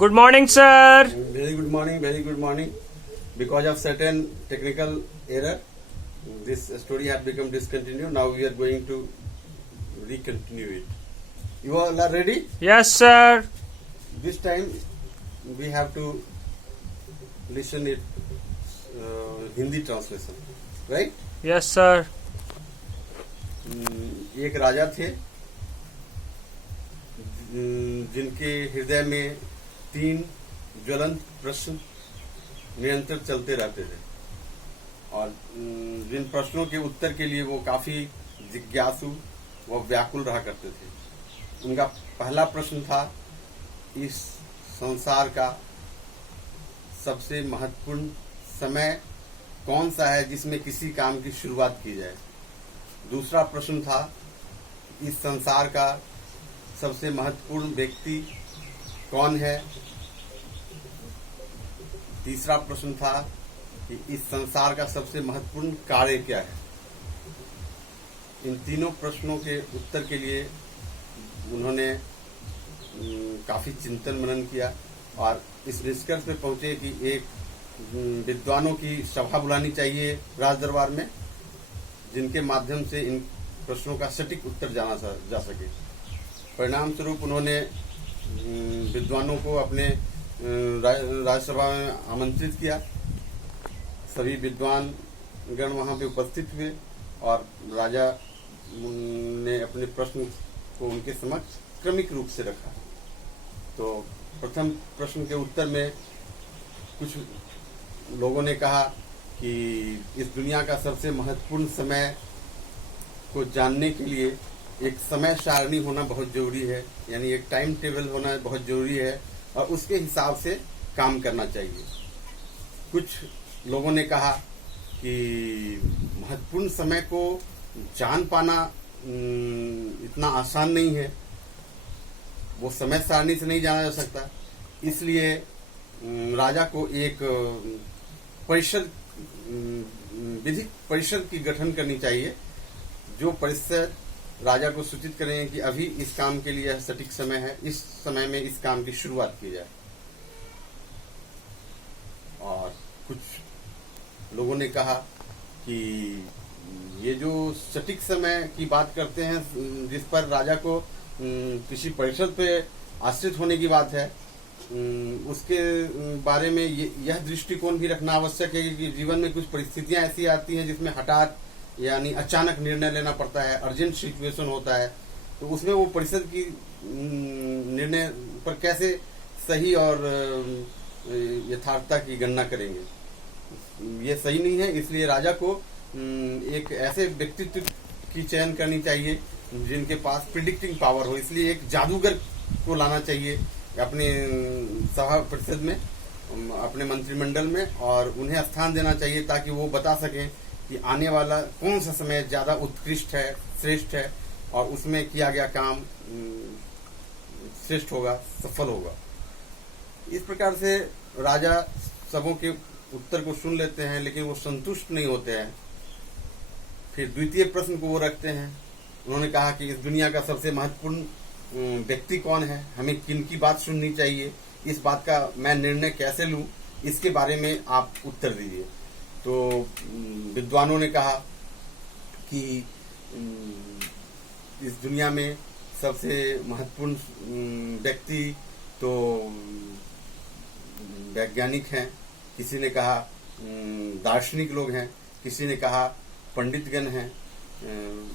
Good morning, sir. Very good morning, very good morning. Because of certain technical error, this story had become discontinued. Now we are going to recontinue it. You all are ready? Yes, sir. This time we have to listen it Hindi translation, right? Yes, sir. एक राजा थे जिनके हृदय में 3 ज्वलंत प्रश्न निरंतर चलते रहते थे और जिन प्रश्नों के उत्तर के लिए वो काफी जिज्ञासु व व्याकुल रहा करते थे। उनका पहला प्रश्न था, इस संसार का सबसे महत्वपूर्ण समय कौन सा है जिसमें किसी काम की शुरुआत की जाए। दूसरा प्रश्न था, इस संसार का सबसे महत्वपूर्ण व्यक्ति कौन है। तीसरा प्रश्न था कि इस संसार का सबसे महत्वपूर्ण कार्य क्या है। इन तीनों प्रश्नों के उत्तर के लिए उन्होंने काफी चिंतन मनन किया और इस निष्कर्ष पे पहुंचे कि एक विद्वानों की सभा बुलानी चाहिए राज दरबार में, जिनके माध्यम से इन प्रश्नों का सटीक उत्तर जाना जा सके। परिणाम स्वरूप उन्होंने विद्वानों को अपने राज्यसभा में आमंत्रित किया। सभी विद्वान गण वहां पे उपस्थित हुए और राजा ने अपने प्रश्न को उनके समक्ष क्रमिक रूप से रखा। तो प्रथम प्रश्न के उत्तर में कुछ लोगों ने कहा कि इस दुनिया का सबसे महत्वपूर्ण समय को जानने के लिए एक समय सारणी होना बहुत जरूरी है, यानी एक टाइम टेबल होना बहुत जरूरी है और उसके हिसाब से काम करना चाहिए। कुछ लोगों ने कहा कि महत्वपूर्ण समय को जान पाना इतना आसान नहीं है, वो समय सारणी से नहीं जाना जा सकता। इसलिए राजा को एक परिषद, विधिक परिषद की गठन करनी चाहिए, जो परिषद राजा को सूचित करें कि अभी इस काम के लिए सटीक समय है, इस समय में इस काम की शुरुआत की जाए। और कुछ लोगों ने कहा कि ये जो सटीक समय की बात करते हैं, जिस पर राजा को किसी परिषद पे आश्रित होने की बात है, उसके बारे में यह दृष्टिकोण भी रखना आवश्यक है कि जीवन में कुछ परिस्थितियां ऐसी आती हैं जिसमें हठात यानी अचानक निर्णय लेना पड़ता है, अर्जेंट सिचुएशन होता है। तो उसमें वो परिषद की निर्णय पर कैसे सही और यथार्थता की गणना करेंगे, ये सही नहीं है। इसलिए राजा को एक ऐसे व्यक्तित्व की चयन करनी चाहिए जिनके पास प्रिडिक्टिंग पावर हो। इसलिए एक जादूगर को लाना चाहिए अपने सभा परिषद में, अपने मंत्रिमंडल में, और उन्हें स्थान देना चाहिए ताकि वो बता सकें कि आने वाला कौन सा समय ज्यादा उत्कृष्ट है, श्रेष्ठ है और उसमें किया गया काम श्रेष्ठ होगा, सफल होगा। इस प्रकार से राजा सबों के उत्तर को सुन लेते हैं, लेकिन वो संतुष्ट नहीं होते हैं। फिर द्वितीय प्रश्न को वो रखते हैं। उन्होंने कहा कि इस दुनिया का सबसे महत्वपूर्ण व्यक्ति कौन है, हमें किन की बात सुननी चाहिए, इस बात का मैं निर्णय कैसे लूं, इसके बारे में आप उत्तर दीजिए। तो विद्वानों ने कहा कि इस दुनिया में सबसे महत्वपूर्ण व्यक्ति तो वैज्ञानिक हैं, किसी ने कहा दार्शनिक लोग हैं, किसी ने कहा पंडितगण हैं।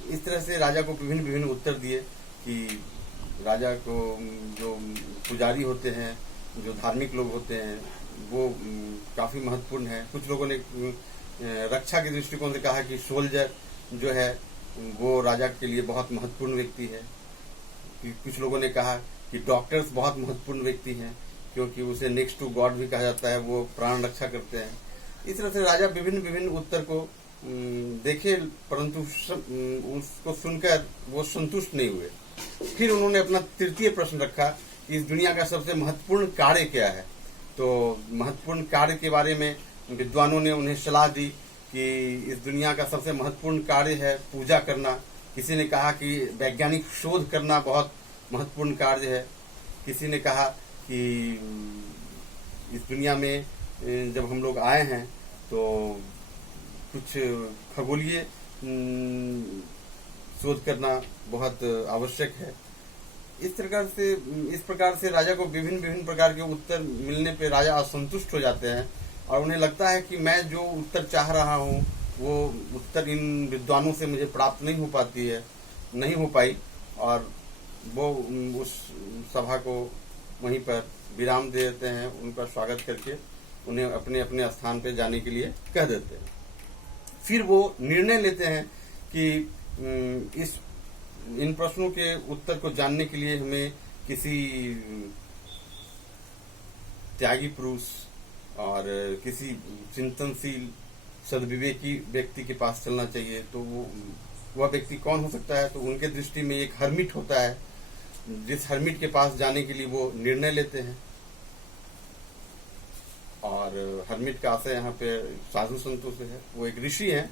इस तरह से राजा को विभिन्न विभिन्न उत्तर दिए कि राजा को जो पुजारी होते हैं, जो धार्मिक लोग होते हैं, वो काफी महत्वपूर्ण है। कुछ लोगों ने रक्षा के दृष्टिकोण से कहा कि सोल्जर जो है वो राजा के लिए बहुत महत्वपूर्ण व्यक्ति है। कुछ लोगों ने कहा कि डॉक्टर्स बहुत महत्वपूर्ण व्यक्ति हैं, क्योंकि उसे नेक्स्ट टू गॉड भी कहा जाता है, वो प्राण रक्षा करते हैं। इस तरह से राजा विभिन्न विभिन्न उत्तर को देखे, परंतु उसको सुनकर वो संतुष्ट नहीं हुए। फिर उन्होंने अपना तृतीय प्रश्न रखा कि इस दुनिया का सबसे महत्वपूर्ण कार्य क्या है। तो महत्वपूर्ण कार्य के बारे में विद्वानों ने उन्हें सलाह दी कि इस दुनिया का सबसे महत्वपूर्ण कार्य है पूजा करना। किसी ने कहा कि वैज्ञानिक शोध करना बहुत महत्वपूर्ण कार्य है। किसी ने कहा कि इस दुनिया में जब हम लोग आए हैं तो कुछ खगोलीय शोध करना बहुत आवश्यक है। इस प्रकार से राजा को विभिन्न प्रकार के उत्तर मिलने पे राजा असंतुष्ट हो जाते हैं और उन्हें लगता है कि मैं जो उत्तर चाह रहा हूँ वो उत्तर इन विद्वानों से मुझे प्राप्त नहीं हो पाई, और वो उस सभा को वहीं पर विराम दे देते हैं। उनका स्वागत करके उन्हें अपने अपने स्थान पे जाने के लिए कह देते हैं। फिर वो निर्णय लेते हैं कि इन प्रश्नों के उत्तर को जानने के लिए हमें किसी त्यागी पुरुष और किसी चिंतनशील सद्विवेकी व्यक्ति के पास चलना चाहिए। तो वह व्यक्ति कौन हो सकता है? तो उनके दृष्टि में एक हर्मिट होता है, जिस हर्मिट के पास जाने के लिए वो निर्णय लेते हैं। और हर्मिट का आशय यहाँ पे साधु संतों से है। वो एक ऋषि हैं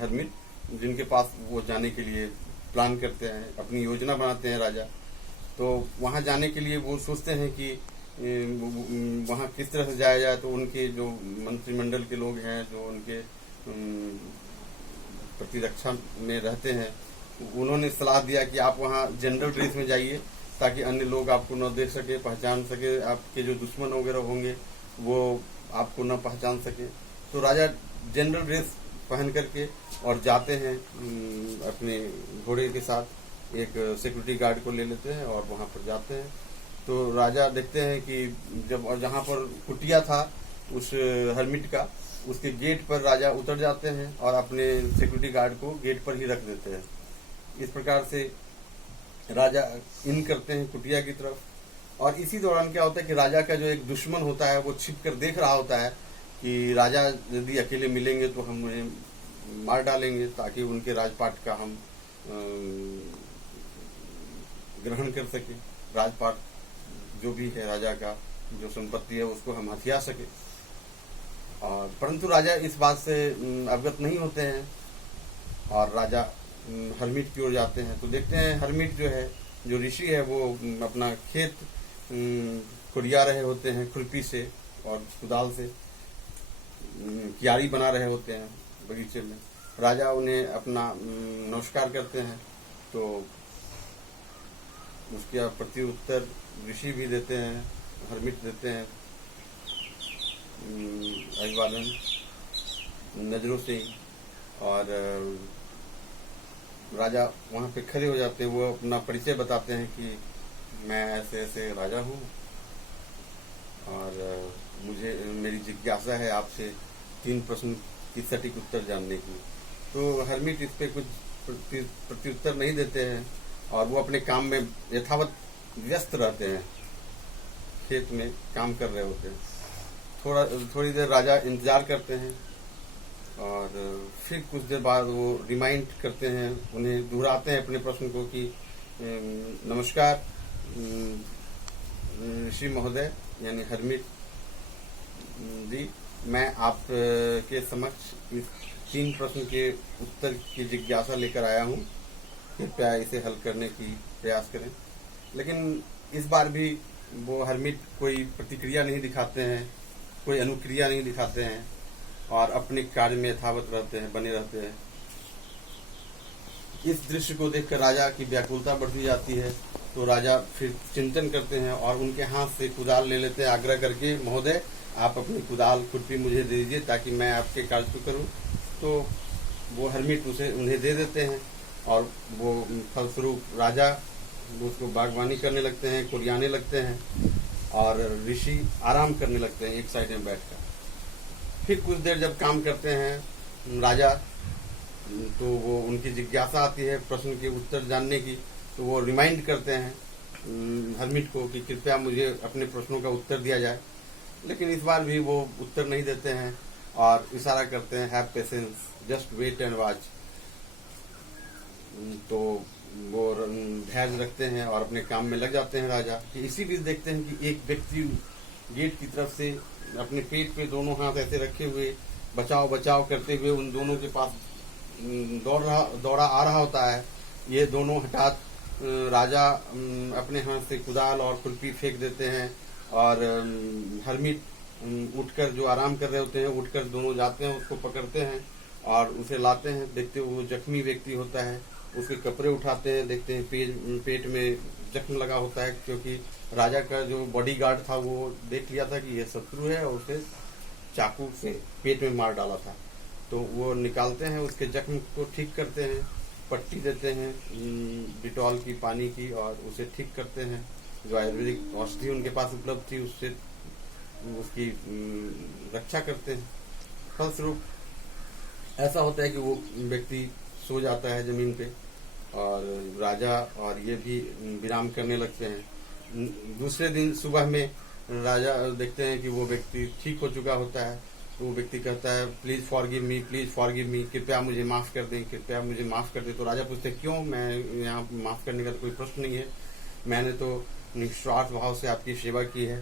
हर्मिट, जिनके पास वो जाने के लिए प्लान करते हैं, अपनी योजना बनाते हैं राजा। तो वहां जाने के लिए वो सोचते हैं कि वहां किस तरह से जाया जाए। तो उनके जो मंत्रिमंडल के लोग हैं, जो उनके प्रतिरक्षा में रहते हैं, उन्होंने सलाह दिया कि आप वहां जनरल ड्रेस में जाइए ताकि अन्य लोग आपको न देख सके, पहचान सके। आपके जो दुश्मन वगैरह होंगे वो आपको न पहचान सके। तो राजा जनरल ड्रेस पहन करके और जाते हैं अपने घोड़े के साथ, एक सिक्योरिटी गार्ड को ले लेते हैं और वहां पर जाते हैं। तो राजा देखते हैं कि जब और जहां पर कुटिया था उस हर्मिट का, उसके गेट पर राजा उतर जाते हैं और अपने सिक्योरिटी गार्ड को गेट पर ही रख देते हैं। इस प्रकार से राजा इन करते हैं कुटिया की तरफ। और इसी दौरान क्या होता है कि राजा का जो एक दुश्मन होता है वो छिप कर देख रहा होता है कि राजा यदि अकेले मिलेंगे तो हम उन्हें मार डालेंगे, ताकि उनके राजपाट का हम ग्रहण कर सके। राजपाट जो भी है राजा का, जो संपत्ति है, उसको हम हथिया सके। और परंतु राजा इस बात से अवगत नहीं होते हैं और राजा हर्मिट की ओर जाते हैं। तो देखते हैं हर्मिट जो है, जो ऋषि है, वो अपना खेत खुरिया रहे होते हैं खुरपी से और कुदाल से, क्यारी बना रहे होते हैं बगीचे में। राजा उन्हें अपना नमस्कार करते हैं। तो उसके प्रति उत्तर ऋषि भी देते हैं, हर्मिट देते हैं अभिवादन नजरों से। और राजा वहां पे खड़े हो जाते हैं। वो अपना परिचय बताते हैं कि मैं ऐसे ऐसे राजा हूँ और मेरी जिज्ञासा है आपसे 3 प्रश्न की सटीक उत्तर जानने की। तो हर्मिट इस पे कुछ प्रत्युत्तर नहीं देते हैं और वो अपने काम में यथावत व्यस्त रहते हैं, खेत में काम कर रहे होते हैं। थोड़ी देर राजा इंतजार करते हैं और फिर कुछ देर बाद वो रिमाइंड करते हैं, उन्हें दोहराते हैं अपने प्रश्न को कि नमस्कार ऋषि महोदय, यानी हर्मिट जी, मैं आप के समक्ष इस 3 प्रश्न के उत्तर की जिज्ञासा लेकर आया हूँ, कृपया इसे हल करने की प्रयास करें। लेकिन इस बार भी वो हर्मिट कोई प्रतिक्रिया नहीं दिखाते हैं, कोई अनुक्रिया नहीं दिखाते हैं और अपने कार्य में यथावत रहते हैं, बने रहते हैं। इस दृश्य को देखकर राजा की व्याकुलता बढ़ती जाती है। तो राजा फिर चिंतन करते हैं और उनके हाथ से कुदाल ले लेते हैं, आग्रह करके, महोदय आप अपनी कुदाल खुरपी मुझे दे दीजिए ताकि मैं आपके कार्य को करूं। तो वो हर्मिट उन्हें दे देते हैं और वो फलस्वरूप राजा उसको बागवानी करने लगते हैं, कुरियाने लगते हैं और ऋषि आराम करने लगते हैं एक साइड में बैठकर। फिर कुछ देर जब काम करते हैं राजा, तो वो उनकी जिज्ञासा आती है प्रश्न के उत्तर जानने की। तो वो रिमाइंड करते हैं हर्मिट को कि कृपया मुझे अपने प्रश्नों का उत्तर दिया जाए। लेकिन इस बार भी वो उत्तर नहीं देते हैं और इशारा करते हैं, have patience, just wait and watch. तो वो धैर्य रखते हैं और अपने काम में लग जाते हैं राजा। इसी बीच देखते हैं कि एक व्यक्ति गेट की तरफ से अपने पेट पे दोनों हाथ ऐसे रखे हुए बचाव बचाव करते हुए उन दोनों के पास दौड़ा आ रहा होता है। ये दोनों हठात राजा अपने हाथ से कुदाल और खुरपी फेंक देते हैं और हरमिट उठकर, जो आराम कर रहे होते हैं, उठकर दोनों जाते हैं, उसको पकड़ते हैं और उसे लाते हैं। देखते वो जख्मी व्यक्ति होता है, उसके कपड़े उठाते हैं, देखते हैं पेट में जख्म लगा होता है, क्योंकि राजा का जो बॉडीगार्ड था वो देख लिया था कि ये शत्रु है और उसे चाकू से पेट में मार डाला था। तो वो निकालते हैं, उसके जख्म को ठीक करते हैं, पट्टी देते हैं डिटॉल की, पानी की, और उसे ठीक करते हैं। जो आयुर्वेदिक औषधि उनके पास उपलब्ध थी उससे उसकी रक्षा करते हैं। फलस्वरूप ऐसा होता है कि वो व्यक्ति सो जाता है जमीन पे और राजा और ये भी विराम करने लगते हैं। दूसरे दिन सुबह में राजा देखते हैं कि वो व्यक्ति ठीक हो चुका होता है। तो वो व्यक्ति कहता है, please forgive me, please forgive me, कृपया मुझे माफ कर दें, कृपया मुझे माफ कर दें। तो राजा पूछते क्यों? मैं यहाँ माफ करने का तो कोई प्रश्न नहीं है, मैंने तो निस्वार्थ भाव से आपकी सेवा की है।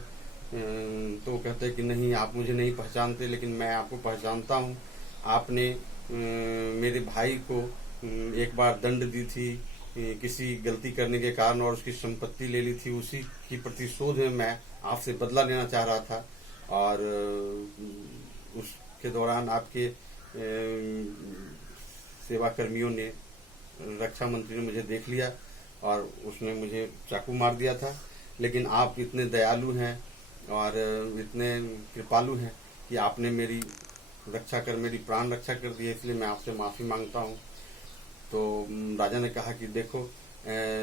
तो वो कहते हैं कि नहीं, आप मुझे नहीं पहचानते, लेकिन मैं आपको पहचानता हूँ। आपने मेरे भाई को एक बार दंड दी थी किसी गलती करने के कारण और उसकी संपत्ति ले ली थी, उसी की प्रतिशोध में मैं आपसे बदला लेना चाह रहा था। और उसके दौरान आपके सेवा कर्मियों ने, रक्षा मंत्री ने मुझे देख लिया और उसने मुझे चाकू मार दिया था। लेकिन आप इतने दयालु हैं और इतने कृपालु हैं कि आपने मेरी रक्षा कर, मेरी प्राण रक्षा कर दी है, इसलिए मैं आपसे माफ़ी मांगता हूँ। तो राजा ने कहा कि देखो,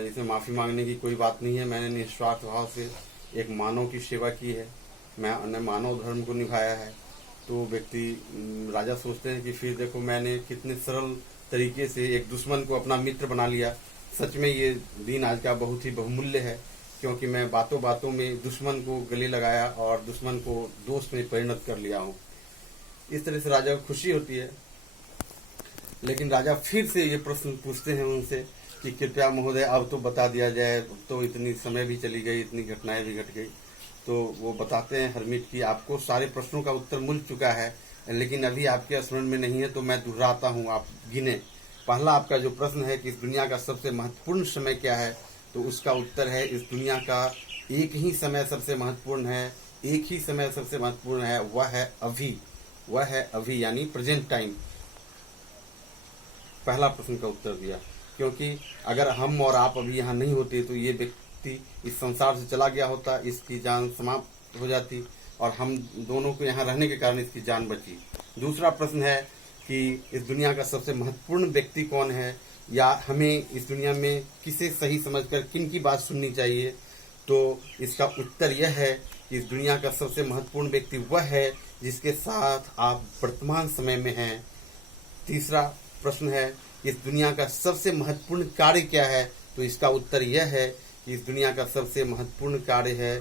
इसमें माफ़ी मांगने की कोई बात नहीं है, मैंने निस्वार्थ भाव से एक मानव की सेवा की है, मैंने मानव धर्म को निभाया है। तो व्यक्ति, राजा सोचते हैं कि फिर देखो, मैंने कितने सरल तरीके से एक दुश्मन को अपना मित्र बना लिया। सच में ये दिन आज का बहुत ही बहुमूल्य है, क्योंकि मैं बातों बातों में दुश्मन को गले लगाया और दुश्मन को दोस्त में परिणत कर लिया हूँ। इस तरह से राजा को खुशी होती है। लेकिन राजा फिर से ये प्रश्न पूछते हैं उनसे कि कृपया महोदय, अब तो बता दिया जाए, अब तो इतनी समय भी चली गई, इतनी घटनाएं भी घट गई। तो वो बताते हैं हरमिट की आपको सारे प्रश्नों का उत्तर मिल चुका है, लेकिन अभी आपके स्मरण में नहीं है, तो मैं दोहराता हूँ, आप गिने। पहला आपका जो प्रश्न है कि इस दुनिया का सबसे महत्वपूर्ण समय क्या है, तो उसका उत्तर है, इस दुनिया का एक ही समय सबसे महत्वपूर्ण है, एक ही समय सबसे महत्वपूर्ण है, वह है अभी, वह है अभी, यानी प्रेजेंट टाइम। पहला प्रश्न का उत्तर दिया, क्योंकि अगर हम और आप अभी यहाँ नहीं होते तो ये व्यक्ति इस संसार से चला गया होता, इसकी जान समाप्त हो जाती और हम दोनों को यहाँ रहने के कारण इसकी जान बची। दूसरा प्रश्न है कि इस दुनिया का सबसे महत्वपूर्ण व्यक्ति कौन है, या हमें इस दुनिया में किसे सही समझकर किन की बात सुननी चाहिए। तो इसका उत्तर यह है कि इस दुनिया का सबसे महत्वपूर्ण व्यक्ति वह है जिसके साथ आप वर्तमान समय में हैं। तीसरा प्रश्न है कि इस दुनिया का सबसे महत्वपूर्ण कार्य क्या है, तो इसका उत्तर यह है कि इस दुनिया का सबसे महत्वपूर्ण कार्य है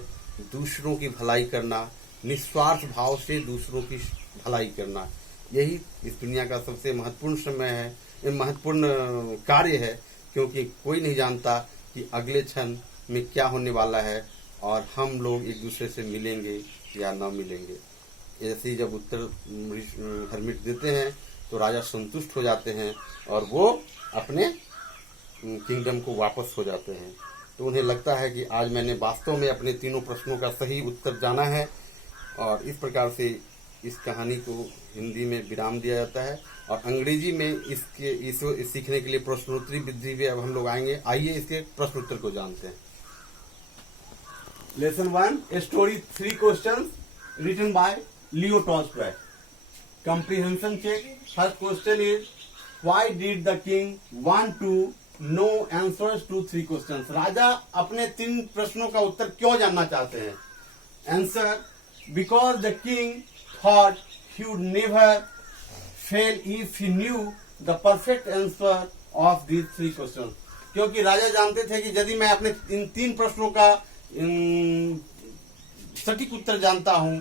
दूसरों की भलाई करना, निस्वार्थ भाव से दूसरों की भलाई करना। यही इस दुनिया का सबसे महत्वपूर्ण समय है, महत्वपूर्ण कार्य है, क्योंकि कोई नहीं जानता कि अगले क्षण में क्या होने वाला है और हम लोग एक दूसरे से मिलेंगे या न मिलेंगे। ऐसे ही जब उत्तर हरमिट देते हैं तो राजा संतुष्ट हो जाते हैं और वो अपने किंगडम को वापस हो जाते हैं। तो उन्हें लगता है कि आज मैंने वास्तव में अपने तीनों प्रश्नों का सही उत्तर जाना है, और इस प्रकार से इस कहानी को हिंदी में विराम दिया जाता है। और अंग्रेजी में इसको सीखने के लिए प्रश्नोत्तरी विधि में अब हम लोग आएंगे। आइए इसके प्रश्न उत्तर को जानते हैं। Lesson 1, a story 3 questions written by Leo Tolstoy. Comprehension check. First question is, why did the king want to know answers to 3 questions? राजा अपने 3 प्रश्नों का उत्तर क्यों जानना चाहते हैं? Answer, because the king thought he would never fail if he knew the perfect answer of these 3 questions. क्योंकि राजा जानते थे कि यदि मैं अपने इन 3 प्रश्नों का सटीक उत्तर जानता हूं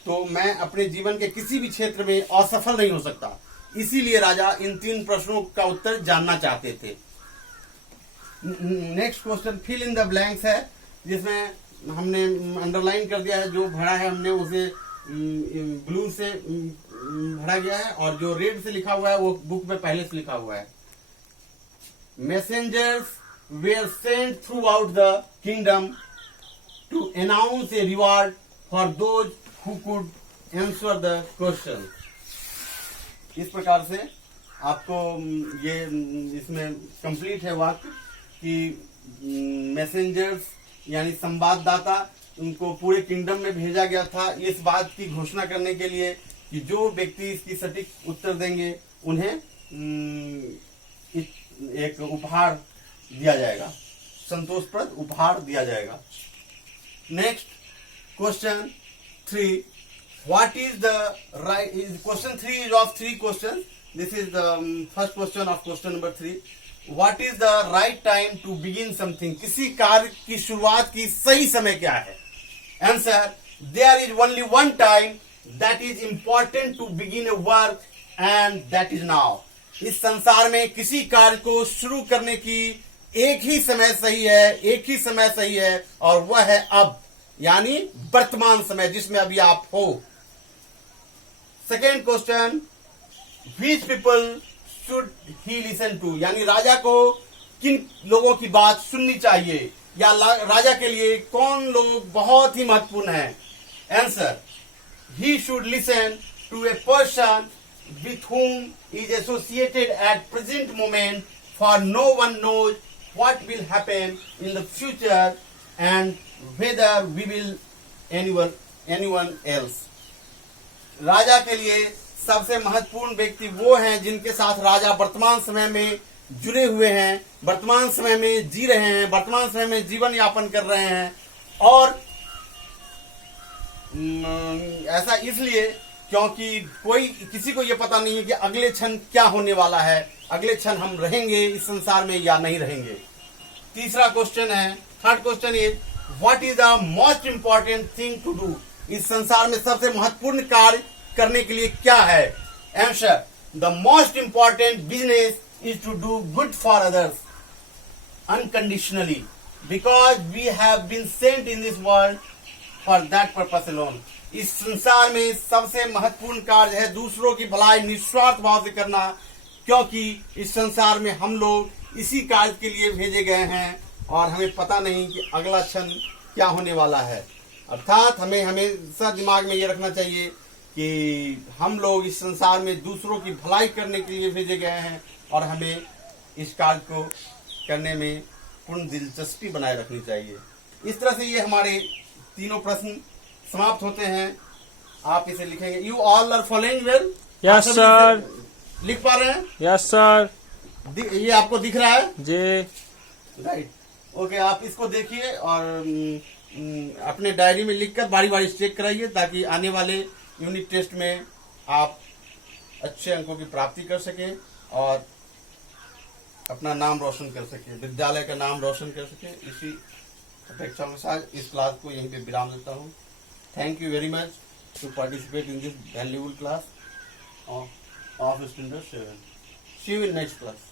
तो मैं अपने जीवन के किसी भी क्षेत्र में असफल नहीं हो सकता। इसीलिए राजा इन 3 प्रश्नों का उत्तर जानना चाहते थे। Next question fill in the blanks है, जिसमें हमने अंडरलाइन कर दिया है, जो भरा है हमने उसे ब्लू से भरा गया है, और जो रेड से लिखा हुआ है वो बुक में पहले से लिखा हुआ है। Messengers were sent throughout the kingdom to announce a reward for those who could answer the question. इस प्रकार से आपको ये इसमें कंप्लीट है वाक्य कि मैसेंजर्स यानी संवाददाता उनको पूरे किंगडम में भेजा गया था इस बात की घोषणा करने के लिए कि जो व्यक्ति इसकी सटीक उत्तर देंगे उन्हें एक उपहार दिया जाएगा, संतोषप्रद उपहार दिया जाएगा। Next question 3, what is the right is question 3 is of 3 question. This is the first question of question number 3। What is the right time to begin something, किसी कार्य की शुरुआत की सही समय क्या है? Answer, there is only one time that is important to begin a work and that is now. इस संसार में किसी कार्य को शुरू करने की एक ही समय सही है, एक ही समय सही है और वह है अब, यानी वर्तमान समय जिसमें अभी आप हो। Second question, which people should he listen to, यानी राजा को किन लोगों की बात सुननी चाहिए या राजा के लिए कौन लोग बहुत ही महत्वपूर्ण है? Answer, he should listen to a person with whom is associated at present moment, for no one knows what will happen in the future and whether we will anyone else. राजा के लिए सबसे महत्वपूर्ण व्यक्ति वो हैं जिनके साथ राजा वर्तमान समय में जुड़े हुए हैं, वर्तमान समय में जी रहे हैं, वर्तमान समय में जीवन यापन कर रहे हैं। और ऐसा इसलिए क्योंकि किसी को ये पता नहीं है कि अगले क्षण क्या होने वाला है, अगले क्षण हम रहेंगे इस संसार में या नहीं रहेंगे। तीसरा क्वेश्चन है, third question is what is the most important thing to do, इस संसार में सबसे महत्वपूर्ण कार्य करने के लिए क्या है? Answer, the most important business is to do good for others unconditionally because we have been sent in this world for that purpose alone. इस संसार में सबसे महत्वपूर्ण कार्य है दूसरों की भलाई निस्वार्थ भाव से करना, क्योंकि इस संसार में हम लोग इसी कार्य के लिए भेजे गए हैं और हमें पता नहीं कि अगला क्षण क्या होने वाला है। अर्थात हमें हमेशा दिमाग में ये रखना चाहिए कि हम लोग इस संसार में दूसरों की भलाई करने के लिए भेजे गए हैं और हमें इस कार्य को करने में पूर्ण दिलचस्पी बनाए रखनी चाहिए। इस तरह से ये हमारे तीनों प्रश्न समाप्त होते हैं। आप इसे लिखेंगे। You all are following well? Yes sir. लिख पा रहे हैं? Yes sir. ये आपको दिख रहा है जी? Right, okay. आप इसको देखिए और अपने डायरी में लिखकर बारी बारी चेक कराइए ताकि आने वाले यूनिट टेस्ट में आप अच्छे अंकों की प्राप्ति कर सकें और अपना नाम रोशन कर सके, विद्यालय का नाम रोशन कर सके। इसी अपेक्षाओं के साथ इस क्लास को यहीं पे विराम देता हूँ। Thank you very much to participate in this valuable class of standard 7। See you in next class.